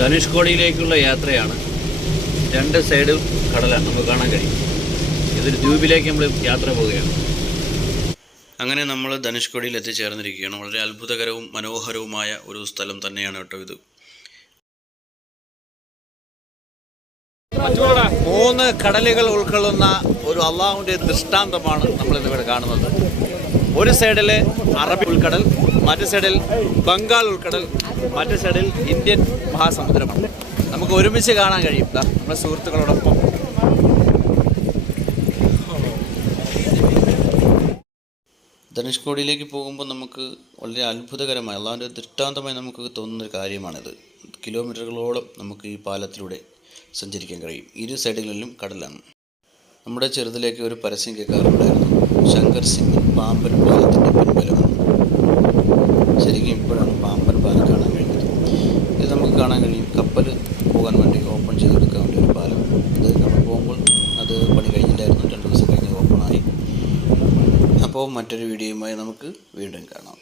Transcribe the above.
ധനുഷ്കോടിയിലേക്കുള്ള യാത്രയാണ്. രണ്ട് സൈഡും കടലാണ്, നമുക്ക് കാണാൻ കഴിയും. ഇതൊരു ദ്വീപിലേക്ക് നമ്മൾ യാത്ര പോവുകയാണ്. അങ്ങനെ നമ്മൾ ധനുഷ്കോടിയിൽ എത്തിച്ചേർന്നിരിക്കുകയാണ്. വളരെ അത്ഭുതകരവും മനോഹരവുമായ ഒരു സ്ഥലം തന്നെയാണ് കേട്ടോ ഇത്. 3 കടലുകൾ ഉൾക്കൊള്ളുന്ന ഒരു അള്ളാഹുവിൻ്റെ ദൃഷ്ടാന്തമാണ് നമ്മളിന്നിവിടെ കാണുന്നത്. ഒരു സൈഡിൽ അറബി ഉൾക്കടൽ, മറ്റു സൈഡിൽ ബംഗാൾ ഉൾക്കടൽ, മറ്റു സൈഡിൽ ഇന്ത്യൻ മഹാസമുദ്രമാണ്. നമുക്ക് ഒരുമിച്ച് കാണാൻ കഴിയും നമ്മുടെ സുഹൃത്തുക്കളോടൊപ്പം. ധനുഷ്കോടിയിലേക്ക് പോകുമ്പോൾ നമുക്ക് വളരെ അത്ഭുതകരമായ അള്ളാഹുവിൻ്റെ ദൃഷ്ടാന്തമായി നമുക്ക് തോന്നുന്നൊരു കാര്യമാണിത്. കിലോമീറ്ററുകളോളം നമുക്ക് ഈ പാലത്തിലൂടെ സഞ്ചരിക്കാൻ കഴിയും. ഇരു സൈഡുകളിലും കടലാണ്. നമ്മുടെ ചെറുതിലേക്ക് ഒരു പരസ്യം കേൾക്കാറുണ്ടായിരുന്നു, ശങ്കർ സിംഗ് പാമ്പൻ പാലത്തിൻ്റെ പിൻബലമാണ്. ശരിക്കും ഇപ്പോഴാണ് പാമ്പൻ പാലം കാണാൻ കഴിയുന്നത്. ഇത് നമുക്ക് കാണാൻ കഴിയും. കപ്പൽ പോകാൻ വേണ്ടി ഓപ്പൺ ചെയ്തെടുക്കാൻ വേണ്ടി ഒരു പാലം. ഇത് നമ്മൾ പോകുമ്പോൾ അത് പണി കഴിഞ്ഞില്ലായിരുന്നു, 2 ദിവസം കഴിഞ്ഞ് ഓപ്പണായി. അപ്പോൾ മറ്റൊരു വീഡിയോയുമായി നമുക്ക് വീണ്ടും കാണാം.